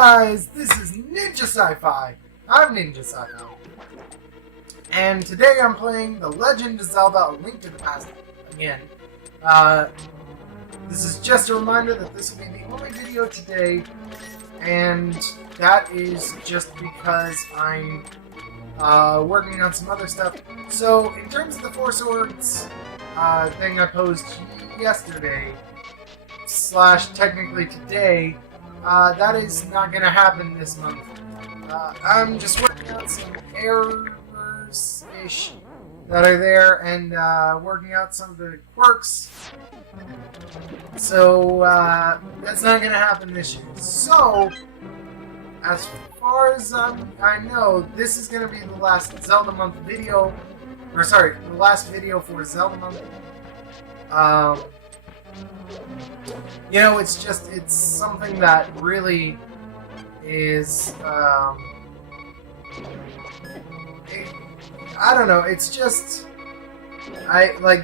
guys, this is Ninjasifi. I'm Ninjasifi. And today I'm playing The Legend of Zelda: A Link to the Past again. This is just a reminder that this will be the only video today, and that is just because I'm working on some other stuff. So, in terms of the Four Swords thing I posed yesterday, / technically today, that is not going to happen this month. I'm just working out some errors-ish that are there and working out some of the quirks. So, that's not going to happen this year. So, as far as I know, this is going to be the last Zelda month video. Or, sorry, the last video for Zelda month. You know, it's something that really is, I don't know, it's just,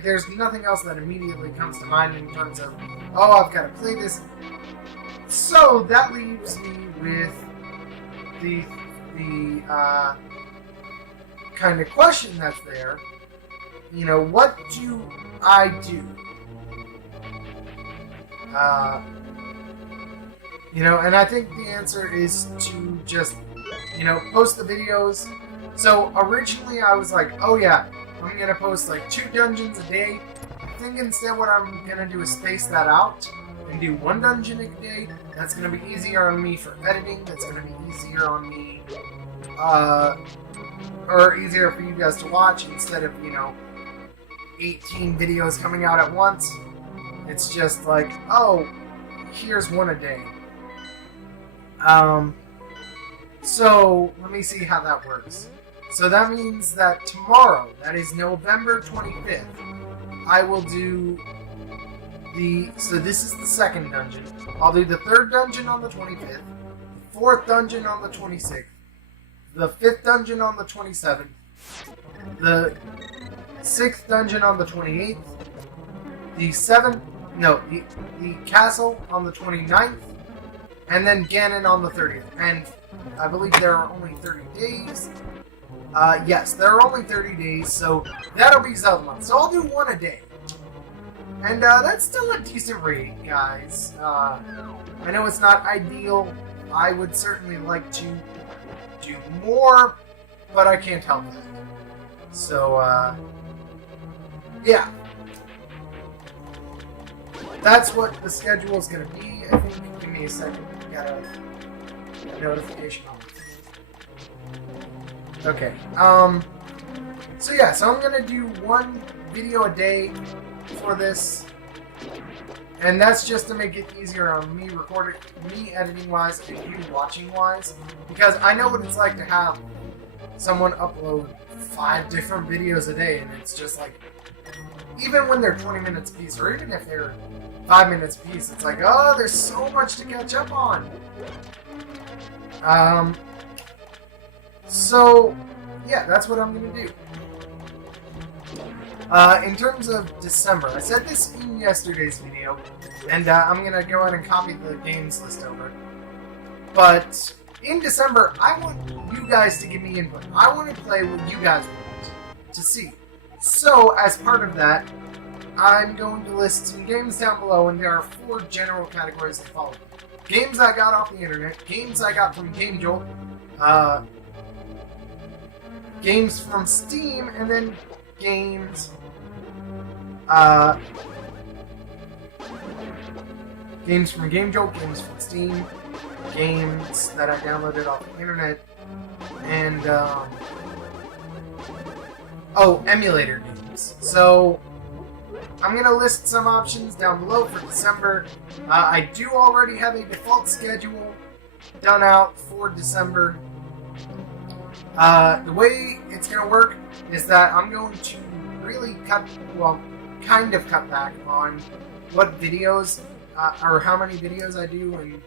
there's nothing else that immediately comes to mind in terms of, oh, I've got to play this. So, that leaves me with the kind of question that's there. You know, what do I do? You know, and I think the answer is to just, you know, post the videos. So originally I was like, oh yeah, I'm gonna post like 2 dungeons a day. I think instead what I'm gonna do is space that out and do 1 dungeon a day. That's gonna be easier on me for editing. That's gonna be easier on me, or easier for you guys to watch instead of, you know, 18 videos coming out at once. It's just like, oh, here's 1 a day. So, let me see how that works. So that means that tomorrow, that is November 25th, I will do so this is the 2nd dungeon. I'll do the 3rd dungeon on the 25th, the 4th dungeon on the 26th, the 5th dungeon on the 27th, the 6th dungeon on the 28th, the castle on the 29th, and then Ganon on the 30th. And I believe there are only 30 days. Yes, there are only 30 days, so that'll be Zelda month. So I'll do 1 a day. And that's still a decent rate, guys. I know it's not ideal. I would certainly like to do more, but I can't help that. So, yeah. That's what the schedule is going to be. I think, give me a second. I got a notification on. Okay. So yeah, so I'm going to do 1 video a day for this. And that's just to make it easier on me recording, me editing-wise, and you watching-wise. Because I know what it's like to have someone upload 5 different videos a day, and it's just like, even when they're 20 minutes a piece, or even if they're 5 minutes a piece, it's like, oh, there's so much to catch up on. So, yeah, that's what I'm going to do. In terms of December, I said this in yesterday's video, and I'm going to go ahead and copy the games list over. But in December, I want you guys to give me input. I want to play what you guys want to see. So, as part of that, I'm going to list some games down below, and there are 4 general categories to follow. Games I got off the internet, games I got from GameJolt, games from Steam, and then games, games from GameJolt, games from Steam, games that I downloaded off the internet, and, emulator games. So, I'm going to list some options down below for December. I do already have a default schedule done out for December. The way it's going to work is that I'm going to really kind of cut back on what videos, or how many videos I do in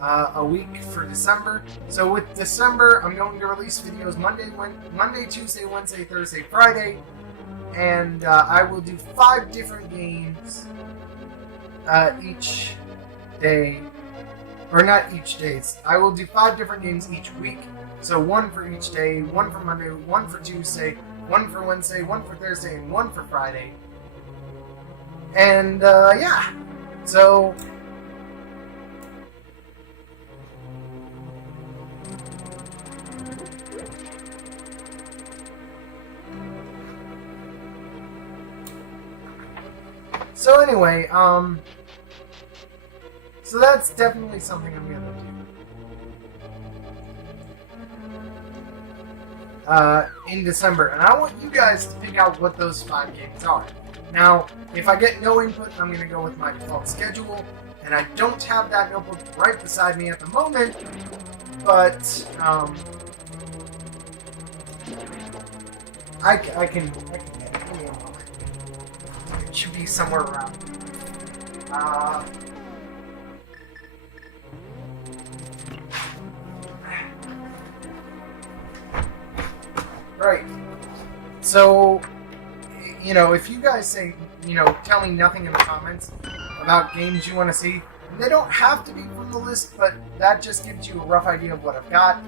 a week for December. So with December, I'm going to release videos Monday, Tuesday, Wednesday, Thursday, Friday. And I will do 5 different games each day or not each days. I will do 5 different games each week. So 1 for each day, 1 for Monday, 1 for Tuesday, 1 for Wednesday, 1 for Thursday, and 1 for Friday. And, yeah. So... So anyway, so that's definitely something I'm gonna do in December, and I want you guys to pick out what those 5 games are. Now, if I get no input, I'm gonna go with my default schedule, and I don't have that notebook right beside me at the moment, but I can get it. Give me a moment. It should be somewhere around. Right. So, you know, if you guys say, you know, tell me nothing in the comments about games you want to see, they don't have to be from the list, but that just gives you a rough idea of what I've got.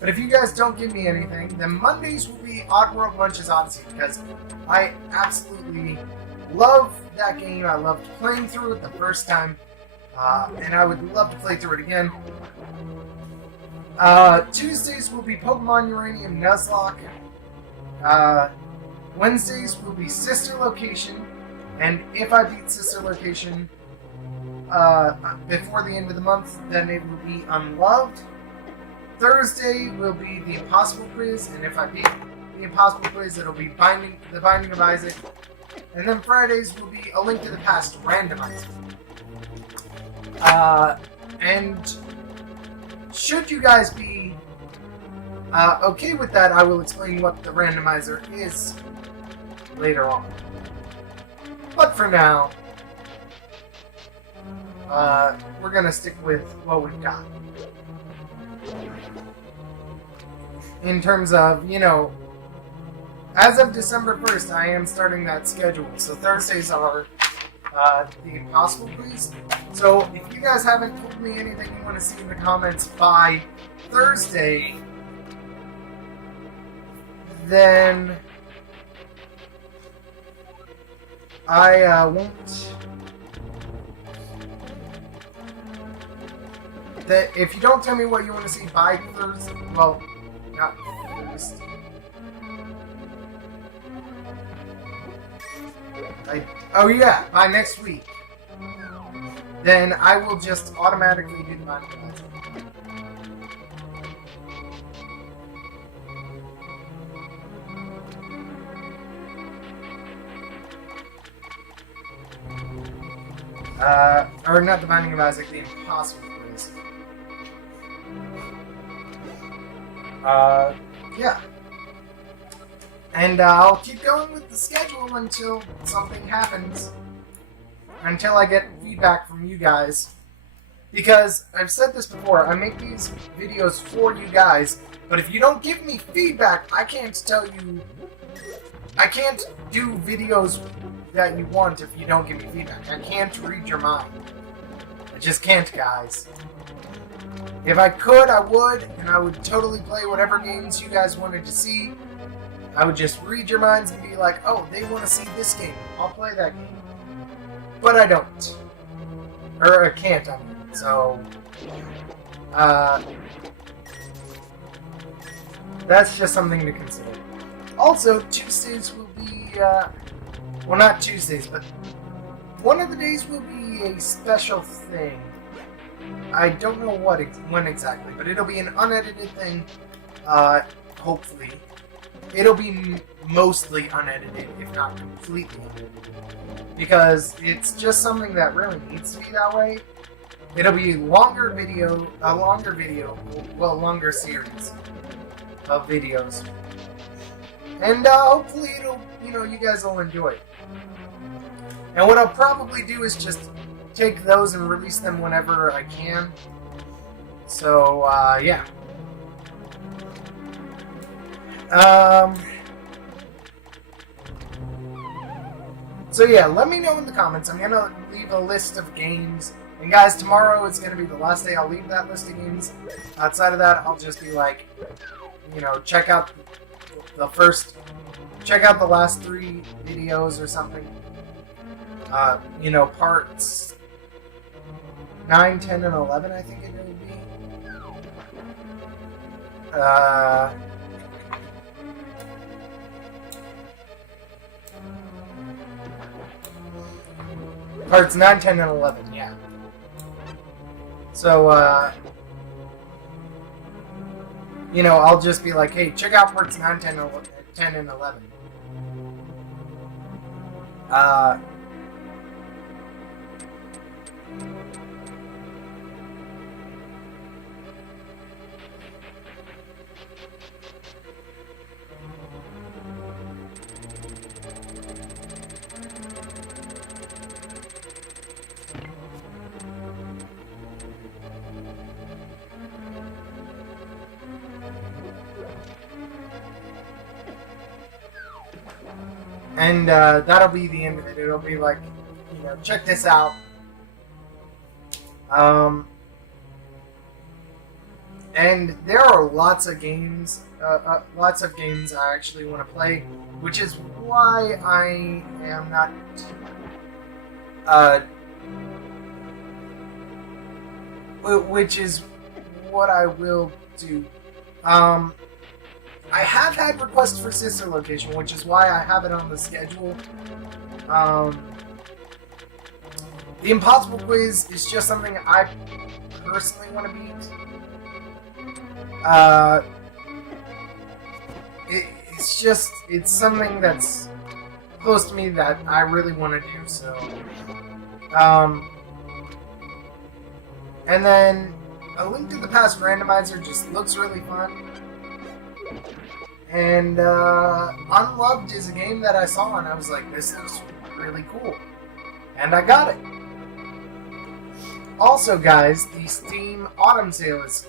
But if you guys don't give me anything, then Mondays will be Oddworld, Munch's Oddyssee, because I absolutely love that game. I loved playing through it the first time, and I would love to play through it again. Tuesdays will be Pokemon Uranium Nuzlocke. Wednesdays will be Sister Location, and if I beat Sister Location before the end of the month, then it will be Unloved. Thursday will be the Impossible Quiz, and if I beat the Impossible Quiz, it'll be The Binding of Isaac. And then Fridays will be A Link to the Past Randomizer. And should you guys be okay with that, I will explain what the randomizer is later on. But for now, we're going to stick with what we've got. In terms of, you know, as of December 1st, I am starting that schedule. So Thursdays are the Impossible Quiz. So if you guys haven't told me anything you want to see in the comments by Thursday, then I won't. If you don't tell me what you want to see by Thursday, well, not Thursday. Oh yeah, by next week. Then I will just automatically do the randomizer. Or not the Binding of Isaac, the Impossible Quiz. Yeah. And I'll keep going with the schedule until something happens. Until I get feedback from you guys. Because, I've said this before, I make these videos for you guys, but if you don't give me feedback, I can't tell you... I can't do videos that you want if you don't give me feedback. I can't read your mind. I just can't, guys. If I could, I would, and I would totally play whatever games you guys wanted to see. I would just read your minds and be like, oh, they want to see this game. I'll play that game. But I don't. Or I can't, I mean. So, that's just something to consider. Also, Tuesdays will be, well, not Tuesdays, but one of the days will be a special thing. I don't know when exactly, but it'll be an unedited thing, hopefully. It'll be mostly unedited, if not completely unedited. Because it's just something that really needs to be that way. It'll be a longer series of videos. And hopefully it'll, you guys will enjoy it. And what I'll probably do is just take those and release them whenever I can. So, yeah. So yeah, let me know in the comments. I'm gonna leave a list of games And guys, tomorrow is going to be the last day I'll leave that list of games. Outside of that, I'll just be like, you know, check out the last 3 videos or something. You know, parts 9, 10, and 11, I think it would be. Parts 9, 10, and 11, yeah. So, you know, I'll just be like, hey, check out parts 9, 10, and 11. And that'll be the end of it. It'll be like, you know, check this out. And there are lots of games I actually want to play, which is why I am not which is what I will do. I have had requests for Sister Location, which is why I have it on the schedule. The Impossible Quiz is just something I personally want to beat. It's something that's close to me that I really want to do, so. And then, A Link to the Past Randomizer just looks really fun. And Unloved is a game that I saw and I was like, this looks really cool. And I got it. Also, guys, the Steam Autumn Sale is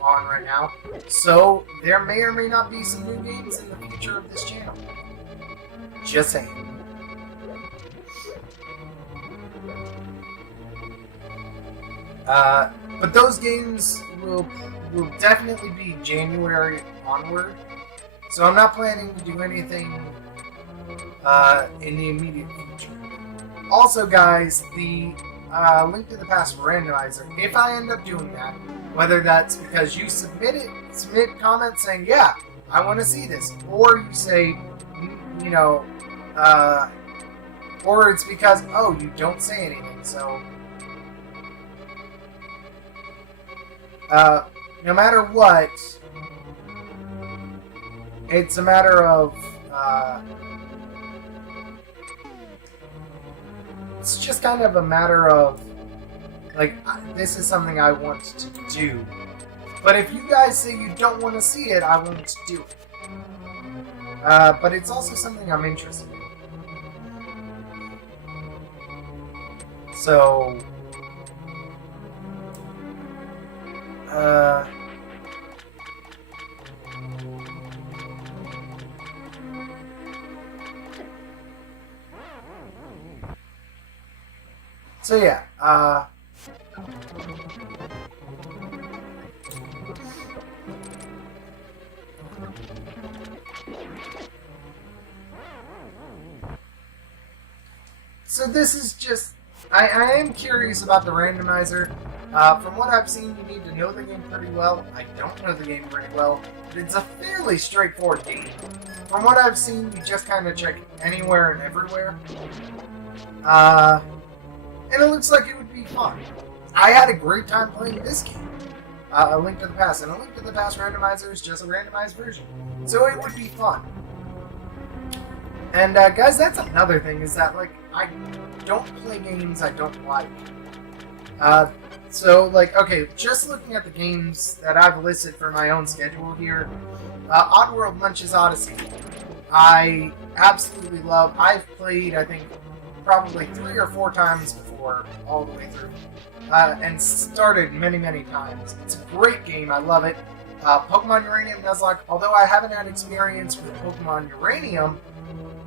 on right now, so there may or may not be some new games in the future of this channel. Just saying. But those games will definitely be January onward. So I'm not planning to do anything in the immediate future. Also, guys, the Link to the Past Randomizer, if I end up doing that, whether that's because you submit comments saying, yeah, I want to see this, or you say, you know, or it's because, oh, you don't say anything, so, no matter what, it's a matter of, it's just kind of a matter of, like, this is something I want to do. But if you guys say you don't want to see it, I won't do it. But it's also something I'm interested in. So, so yeah, so this is just, I am curious about the randomizer. From what I've seen, you need to know the game pretty well. I don't know the game pretty well, but it's a fairly straightforward game. From what I've seen, you just kind of check anywhere and everywhere. And it looks like it would be fun. I had a great time playing this game, A Link to the Past, and A Link to the Past Randomizer is just a randomized version, so it would be fun. And guys, that's another thing, is that, like, I don't play games I don't like. So, like, okay, just looking at the games that I've listed for my own schedule here, Oddworld, Munch's Oddyssee, I absolutely love. I've played, I think, probably 3 or 4 times before, all the way through, and started many, many times. It's a great game, I love it. Pokemon Uranium, Nuzlocke, although I haven't had experience with Pokemon Uranium,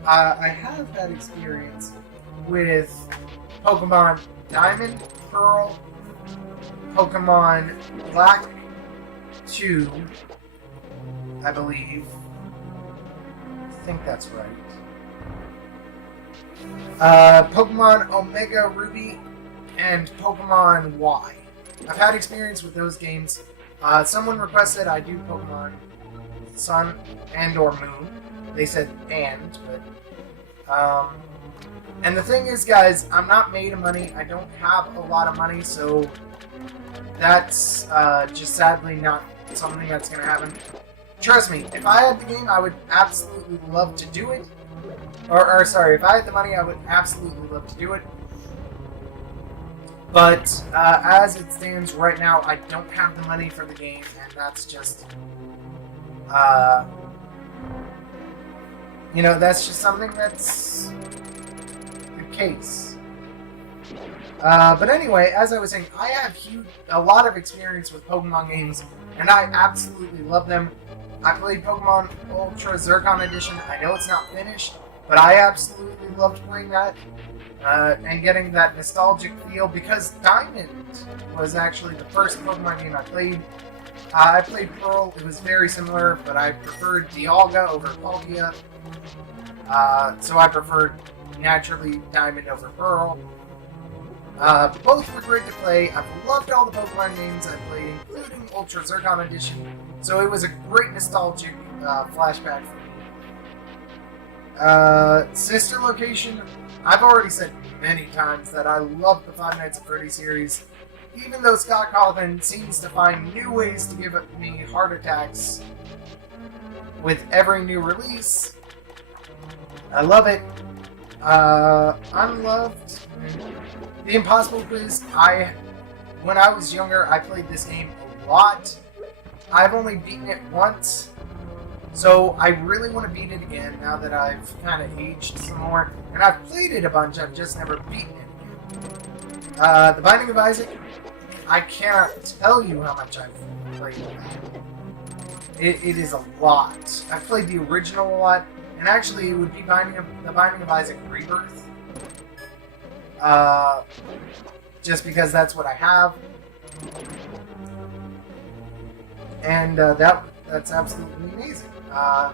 I have had experience with Pokemon Diamond, Pearl, Pokemon Black 2, I believe. I think that's right. Pokemon Omega Ruby and Pokemon Y. I've had experience with those games. Someone requested I do Pokemon Sun and or Moon. They said and, but and the thing is, guys, I'm not made of money. I don't have a lot of money, so that's just sadly not something that's going to happen. Trust me, if I had the game, I would absolutely love to do it. Or sorry, if I had the money, I would absolutely love to do it. But as it stands right now, I don't have the money for the game, and that's just, you know, that's just something that's the case. But anyway, as I was saying, I have a lot of experience with Pokemon games, and I absolutely love them. I played Pokemon Ultra Zircon Edition. I know it's not finished, but I absolutely loved playing that. And getting that nostalgic feel, because Diamond was actually the first Pokemon game I played. I played Pearl, it was very similar, but I preferred Dialga over Palkia. So I preferred, naturally, Diamond over Pearl. Both were great to play. I've loved all the Pokemon games I played, including Ultra Zircon Edition, so it was a great nostalgic flashback for me. Sister Location, I've already said many times that I love the Five Nights at Freddy's series, even though Scott Cawthon seems to find new ways to give me heart attacks with every new release. I love it. Unloved. The Impossible Quiz, when I was younger, I played this game a lot. I've only beaten it once. So I really want to beat it again now that I've kind of aged some more. And I've played it a bunch, I've just never beaten it again. The Binding of Isaac, I cannot tell you how much I've played that. It is a lot. I've played the original a lot, and actually it would be the Binding of Isaac Rebirth. Just because that's what I have. And that's absolutely amazing. I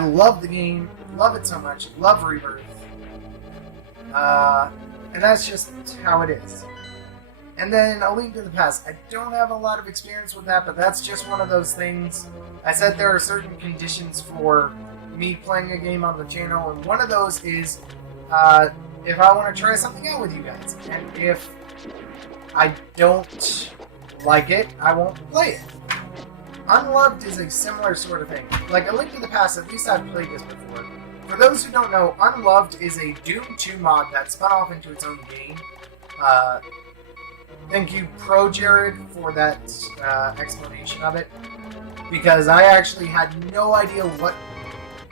love the game, love it so much, love Rebirth. And that's just how it is. And then A Link to the Past. I don't have a lot of experience with that, but that's just one of those things. I said there are certain conditions for me playing a game on the channel, and one of those is if I want to try something out with you guys. And if I don't like it, I won't play it. Unloved is a similar sort of thing. Like A Link to the Past, at least I've played this before. For those who don't know, Unloved is a Doom 2 mod that spun off into its own game. Thank you, Pro Jared, for that explanation of it. Because I actually had no idea what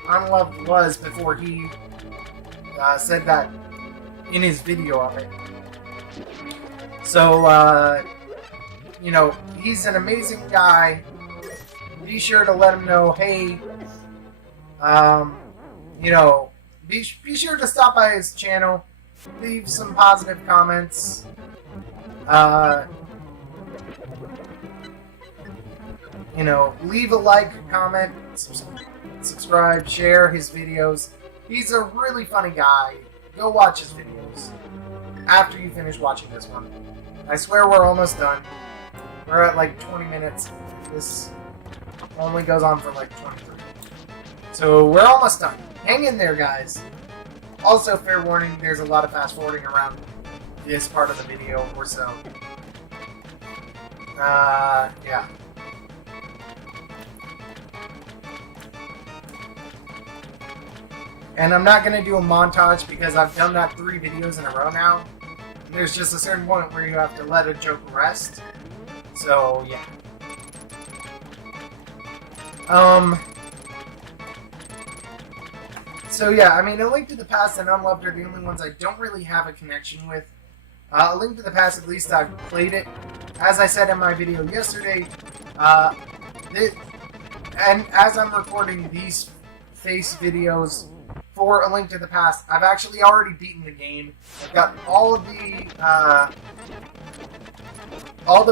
Unloved was before he said that in his video of it. So, you know, he's an amazing guy. Be sure to let him know, hey, you know, be sure to stop by his channel, leave some positive comments, you know, leave a like, comment, subscribe, share his videos. He's a really funny guy. Go watch his videos after you finish watching this one. I swear we're almost done. We're at like 20 minutes. This only goes on for like 23. So we're almost done. Hang in there, guys. Also, fair warning, there's a lot of fast forwarding around this part of the video or so. Yeah. And I'm not going to do a montage because I've done that 3 videos in a row now. There's just a certain point where you have to let a joke rest. So, yeah. So yeah, I mean, A Link to the Past and Unloved are the only ones I don't really have a connection with. A Link to the Past, at least I've played it. As I said in my video yesterday, and as I'm recording these face videos for A Link to the Past. I've actually already beaten the game. I've got all the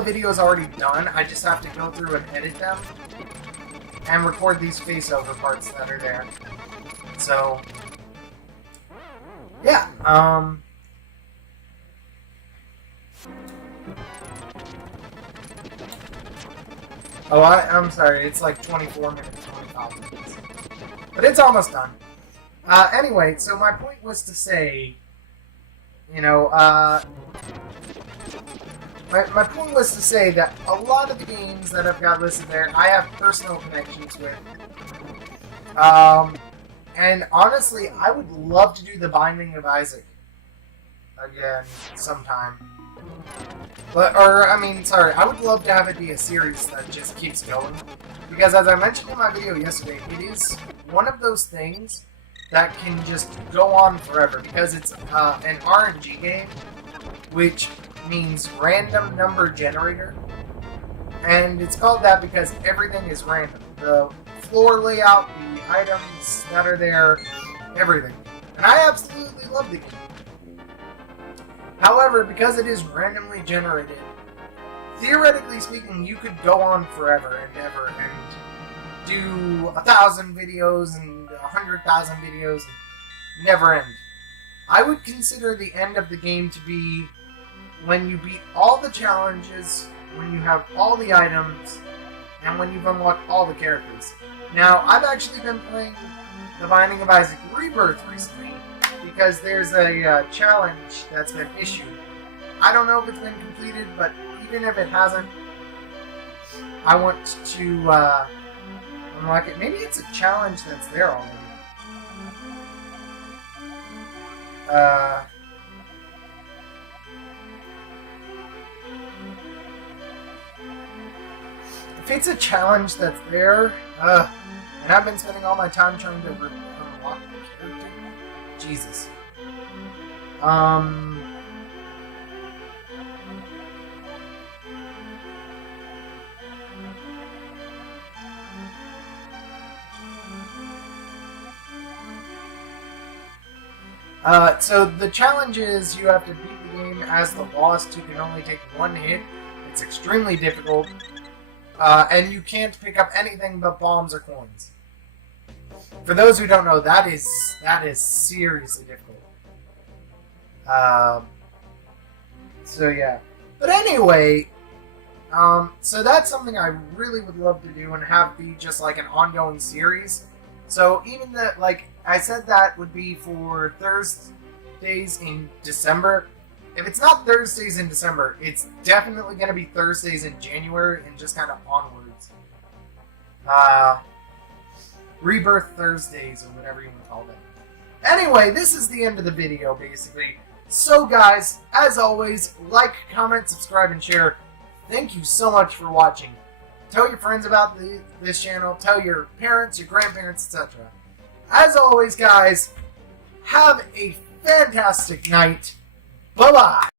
videos already done. I just have to go through and edit them and record these face-over parts that are there. So, yeah. Oh, I'm sorry. It's like 24 minutes, 25 minutes. But it's almost done. Anyway, so my point was to say, you know, my point was to say that a lot of the games that I've got listed there, I have personal connections with. And honestly, I would love to do The Binding of Isaac again sometime. I would love to have it be a series that just keeps going. Because as I mentioned in my video yesterday, it is one of those things that can just go on forever. Because it's an RNG game, which means random number generator. And it's called that because everything is random. The floor layout, the items that are there, everything. And I absolutely love the game. However, because it is randomly generated, theoretically speaking, you could go on forever and ever and do 1,000 videos and 100,000 videos and never end. I would consider the end of the game to be when you beat all the challenges, when you have all the items, and when you've unlocked all the characters. Now, I've actually been playing The Binding of Isaac Rebirth recently, because there's a challenge that's been issued. I don't know if it's been completed, but even if it hasn't, I want to unlock it. Maybe it's a challenge that's there already. If it's a challenge that's there, and I've been spending all my time trying to unlock the character. Jesus. So the challenge is you have to beat the game as the lost who can only take one hit. It's extremely difficult. And you can't pick up anything but bombs or coins. For those who don't know, that is seriously difficult. So yeah. But anyway, so that's something I really would love to do and have be just like an ongoing series. So even that, like I said, that would be for Thursdays in December. If it's not Thursdays in December, it's definitely going to be Thursdays in January and just kind of onwards. Rebirth Thursdays or whatever you want to call them. Anyway, this is the end of the video, basically. So guys, as always, like, comment, subscribe, and share. Thank you so much for watching. Tell your friends about this channel. Tell your parents, your grandparents, etc. As always, guys, have a fantastic night. Bye-bye.